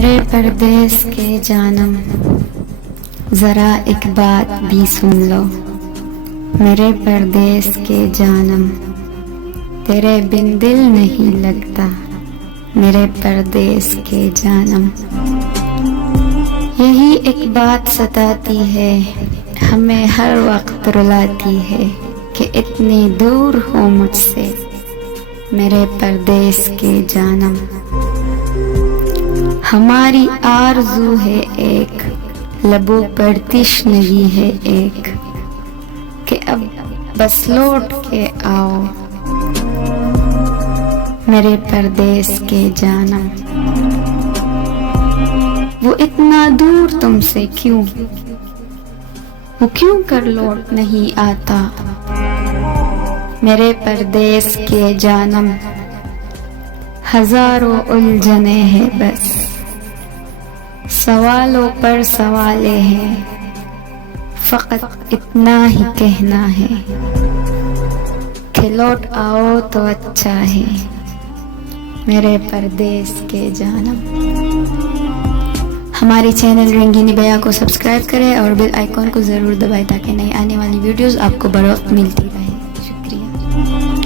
میرے پردیس کے جانم ذرا ایک بات بھی سن لو، میرے پردیس کے جانم تیرے بن دل نہیں لگتا، میرے پردیس کے جانم یہی ایک بات ستاتی ہے، ہمیں ہر وقت رلاتی ہے کہ اتنی دور ہو مجھ سے میرے پردیس کے جانم۔ ہماری آرزو ہے ایک، لبوں پر تشنگی ہے ایک، کہ اب بس لوٹ کے آؤ میرے پردیس کے جانم۔ وہ اتنا دور تم سے کیوں، وہ کیوں کر لوٹ نہیں آتا میرے پردیس کے جانم۔ ہزاروں الجھنیں ہیں بس، سوالوں پر سوالیں ہیں، فقط اتنا ہی کہنا ہے کہ لوٹ آؤ تو اچھا ہے میرے پردیس کے جانم۔ ہماری چینل رنگینی بیاں کو سبسکرائب کریں اور بیل آئیکن کو ضرور دبائیں تاکہ نئی آنے والی ویڈیوز آپ کو بروقت ملتی رہے۔ شکریہ۔